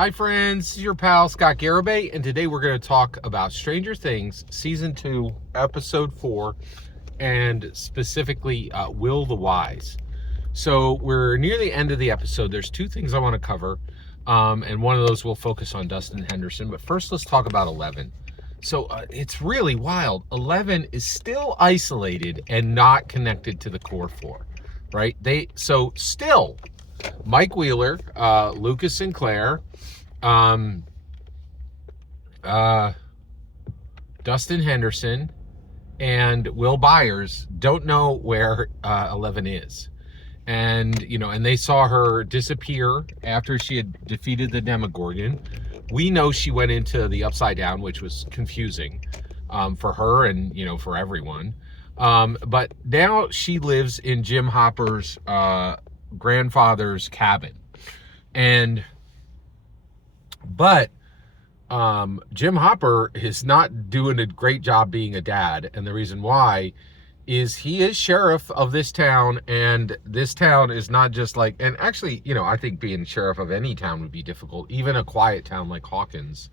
Hi friends, this is your pal Scott Garibay, and today we're going to talk about Stranger Things Season 2, Episode 4, and specifically Will the Wise. So we're near the end of the episode. There's two things I want to cover, and one of those will focus on Dustin Henderson. But first, let's talk about 11. So it's really wild. 11 is still isolated and not connected to the core four, right? Still Mike Wheeler, Lucas Sinclair, Dustin Henderson, and Will Byers don't know where 11 is. And they saw her disappear after she had defeated the Demogorgon. We know she went into the Upside Down, which was confusing for her and for everyone. But now she lives in Jim Hopper's grandfather's cabin, but Jim Hopper is not doing a great job being a dad, and the reason why is he is sheriff of this town, and this town is not just like, and actually, I think being sheriff of any town would be difficult, even a quiet town like Hawkins.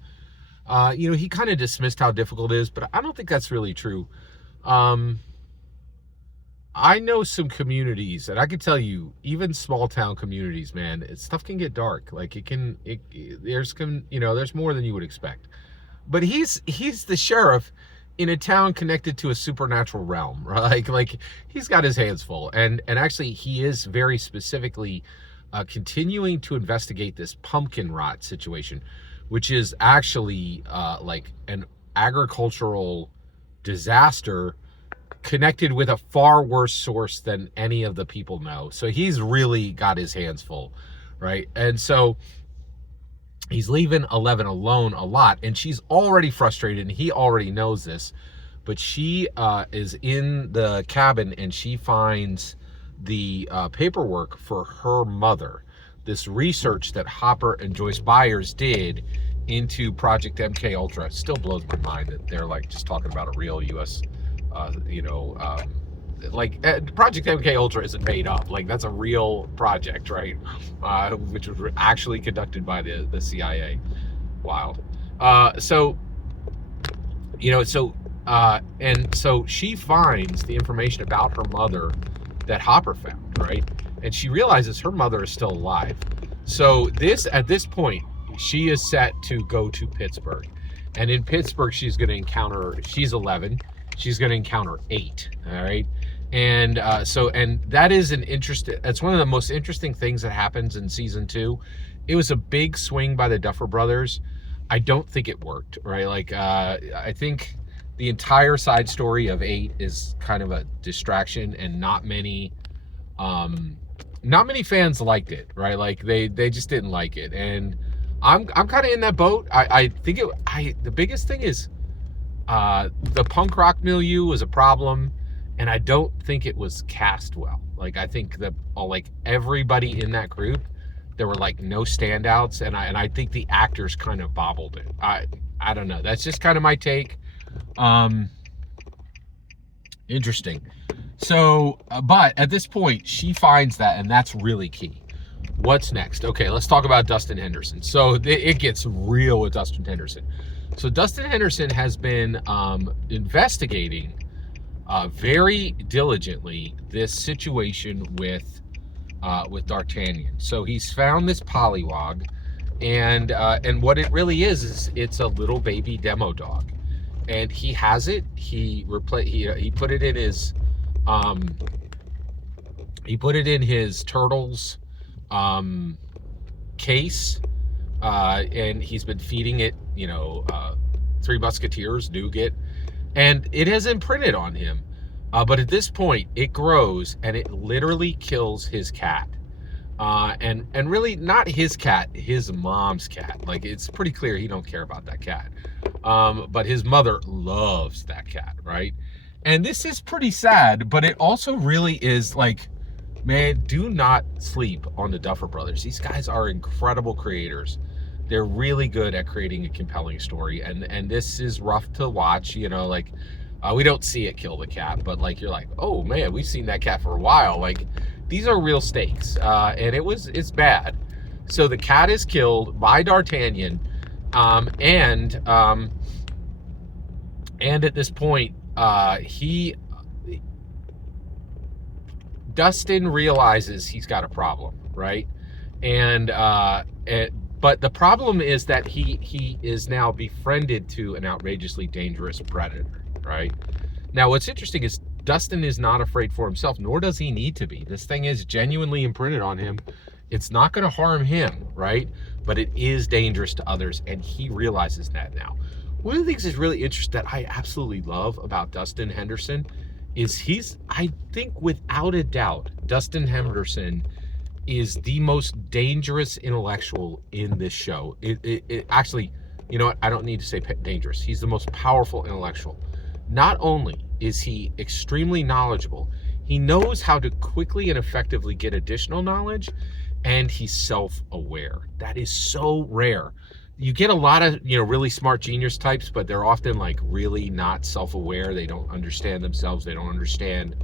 He kind of dismissed how difficult it is, but I don't think that's really true. I know some communities, and I can tell you, even small town communities, man, stuff can get dark. Like there's more than you would expect. But he's the sheriff in a town connected to a supernatural realm, right? Like he's got his hands full, and actually he is very specifically continuing to investigate this pumpkin rot situation, which is actually like an agricultural disaster connected with a far worse source than any of the people know. So he's really got his hands full, right? And so he's leaving 11 alone a lot, and she's already frustrated, and he already knows this. But she is in the cabin, and she finds the paperwork for her mother, this research that Hopper and Joyce Byers did into Project MK Ultra. It still blows my mind that they're like just talking about a real U.S. Project MK Ultra isn't made up. Like that's a real project, right? Which was actually conducted by the CIA. Wild. So she finds the information about her mother that Hopper found, right? And she realizes her mother is still alive. So at this point, she is set to go to Pittsburgh. And in Pittsburgh, she's 11. She's going to encounter 8. All right. And that is that's one of the most interesting things that happens in season 2. It was a big swing by the Duffer Brothers. I don't think it worked, right? Like, I think the entire side story of 8 is kind of a distraction, and not many fans liked it, right? Like they just didn't like it. And I'm kind of in that boat. I think the biggest thing is, the punk rock milieu was a problem, and I don't think it was cast well. Like I think that everybody in that group, there were like no standouts, and I think the actors kind of bobbled it. I don't know. That's just kind of my take. Interesting. So, but at this point, she finds that, and that's really key. What's next? Okay, let's talk about Dustin Henderson. So it gets real with Dustin Henderson. So Dustin Henderson has been investigating very diligently this situation with Dartagnan. So he's found this polywog, and what it really is it's a little baby demo dog, and he has it. He put it in his turtles case, and he's been feeding it, Three Musketeers nougat, and it has imprinted on him. But at this point, it grows and it literally kills his cat. And really not his cat, his mom's cat. Like it's pretty clear he don't care about that cat. But his mother loves that cat, right? And this is pretty sad, but it also really is like, man, do not sleep on the Duffer Brothers. These guys are incredible creators. They're really good at creating a compelling story, and this is rough to watch. We don't see it kill the cat, but like you're like, oh man, we've seen that cat for a while. Like these are real stakes, and it's bad. So the cat is killed by D'Artagnan, and at this point, Dustin realizes he's got a problem, right? And but the problem is that he is now befriended to an outrageously dangerous predator, right? Now, what's interesting is Dustin is not afraid for himself, nor does he need to be. This thing is genuinely imprinted on him. It's not going to harm him, right? But it is dangerous to others, and he realizes that now. One of the things that's really interesting that I absolutely love about Dustin Henderson is I think without a doubt, Dustin Henderson is the most dangerous intellectual in this show. It actually, you know what? I don't need to say dangerous. He's the most powerful intellectual. Not only is he extremely knowledgeable, he knows how to quickly and effectively get additional knowledge, and he's self-aware. That is so rare. You get a lot of, really smart genius types, but they're often like really not self-aware. They don't understand themselves. They don't understand.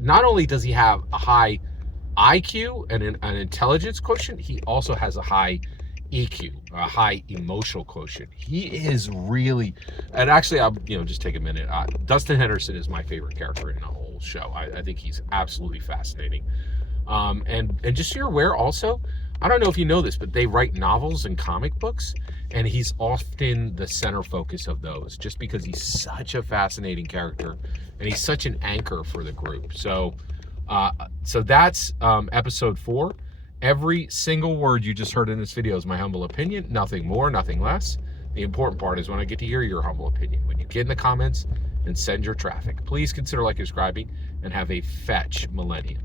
Not only does he have a high IQ and an intelligence quotient, he also has a high EQ, a high emotional quotient. He is really, and actually, I'll just take a minute. Dustin Henderson is my favorite character in the whole show. I think he's absolutely fascinating. And just so you're aware, also, I don't know if you know this, but they write novels and comic books, and he's often the center focus of those, just because he's such a fascinating character, and he's such an anchor for the group. So that's episode 4. Every single word you just heard in this video is my humble opinion, nothing more, nothing less. The important part is when I get to hear your humble opinion, when you get in the comments and send your traffic. Please consider subscribing, and have a fetch millennium.